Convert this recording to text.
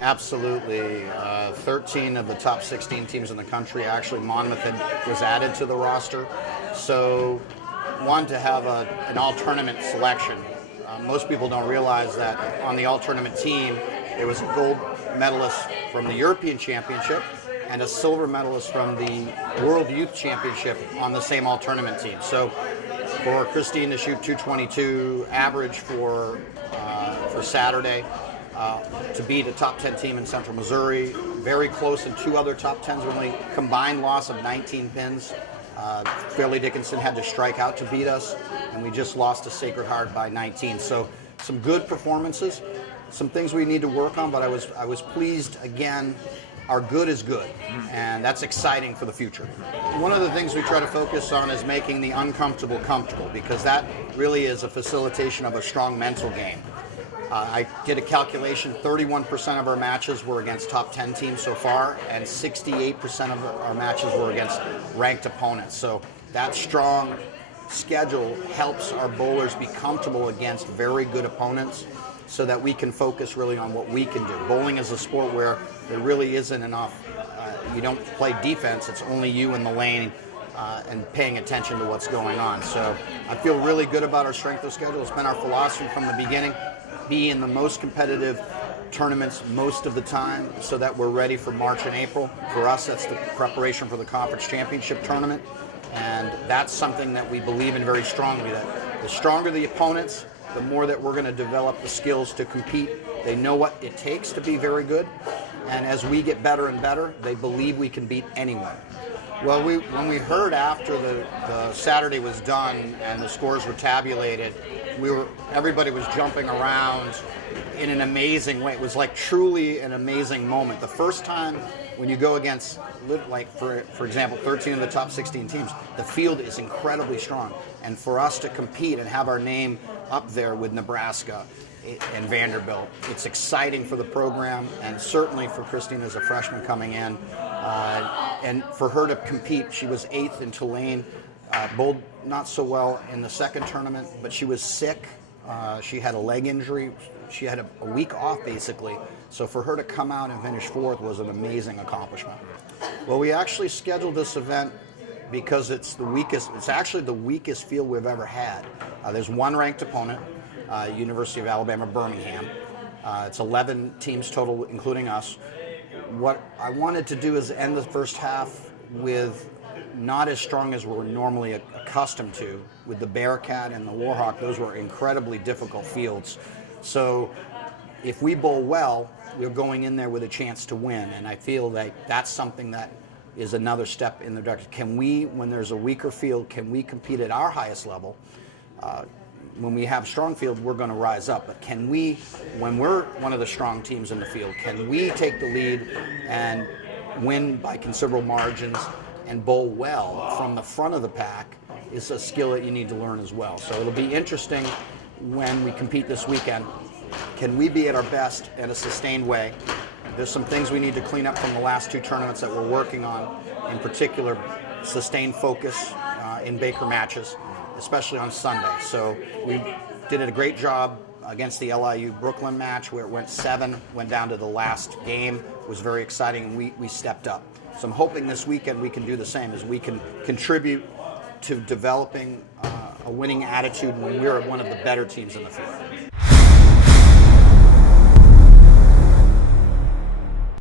Absolutely. 13 of the top 16 teams in the country. Actually, Monmouth was added to the roster. So, one, to have an all-tournament selection. Most people don't realize that on the all-tournament team, there was a gold medalist from the European Championship and a silver medalist from the World Youth Championship on the same all-tournament team. So, for Christine to shoot 222 average for Saturday, to beat a top 10 team in Central Missouri, very close in two other top 10s, only combined loss of 19 pins. Fairleigh Dickinson had to strike out to beat us, and we just lost to Sacred Heart by 19. So some good performances, some things we need to work on, but I was pleased again. Our good is good, and that's exciting for the future. One of the things we try to focus on is making the uncomfortable comfortable, because that really is a facilitation of a strong mental game. I did a calculation, 31% of our matches were against top 10 teams so far, and 68% of our matches were against ranked opponents. So that strong schedule helps our bowlers be comfortable against very good opponents so that we can focus really on what we can do. Bowling is a sport where there really isn't enough. You don't play defense, it's only you in the lane and paying attention to what's going on. So I feel really good about our strength of schedule. It's been our philosophy from the beginning. Be in the most competitive tournaments most of the time so that we're ready for March and April. For us, that's the preparation for the conference championship tournament, and that's something that we believe in very strongly, that the stronger the opponents, the more that we're going to develop the skills to compete. They know what it takes to be very good, and as we get better and better, they believe we can beat anyone. Well, when we heard after the Saturday was done and the scores were tabulated, everybody was jumping around in an amazing way. It was like truly an amazing moment. The first time when you go against, like for example, 13 of the top 16 teams, the field is incredibly strong. And for us to compete and have our name up there with Nebraska and Vanderbilt, it's exciting for the program, and certainly for Christine as a freshman coming in. And for her to compete, she was 8th in Tulane. Bowled not so well in the second tournament, but she was sick. She had a leg injury. She had a week off, basically. So for her to come out and finish 4th was an amazing accomplishment. Well, we actually scheduled this event because it's actually the weakest field we've ever had. There's one ranked opponent, University of Alabama, Birmingham. It's 11 teams total, including us. What I wanted to do is end the first half with not as strong as we're normally accustomed to. With the Bearcat and the Warhawk, those were incredibly difficult fields. So if we bowl well, we're going in there with a chance to win. And I feel that that's something that is another step in the direction. Can we, when there's a weaker field, can we compete at our highest level? When we have strong field, we're going to rise up. But can we, when we're one of the strong teams in the field, can we take the lead and win by considerable margins and bowl well from the front of the pack? Is a skill that you need to learn as well. So it'll be interesting when we compete this weekend. Can we be at our best in a sustained way? There's some things we need to clean up from the last two tournaments that we're working on, in particular sustained focus in Baker matches, especially on Sunday. So we did a great job against the LIU Brooklyn match where it went 7, went down to the last game. It was very exciting, and we stepped up. So I'm hoping this weekend we can do the same, as we can contribute to developing a winning attitude when we're one of the better teams in the field.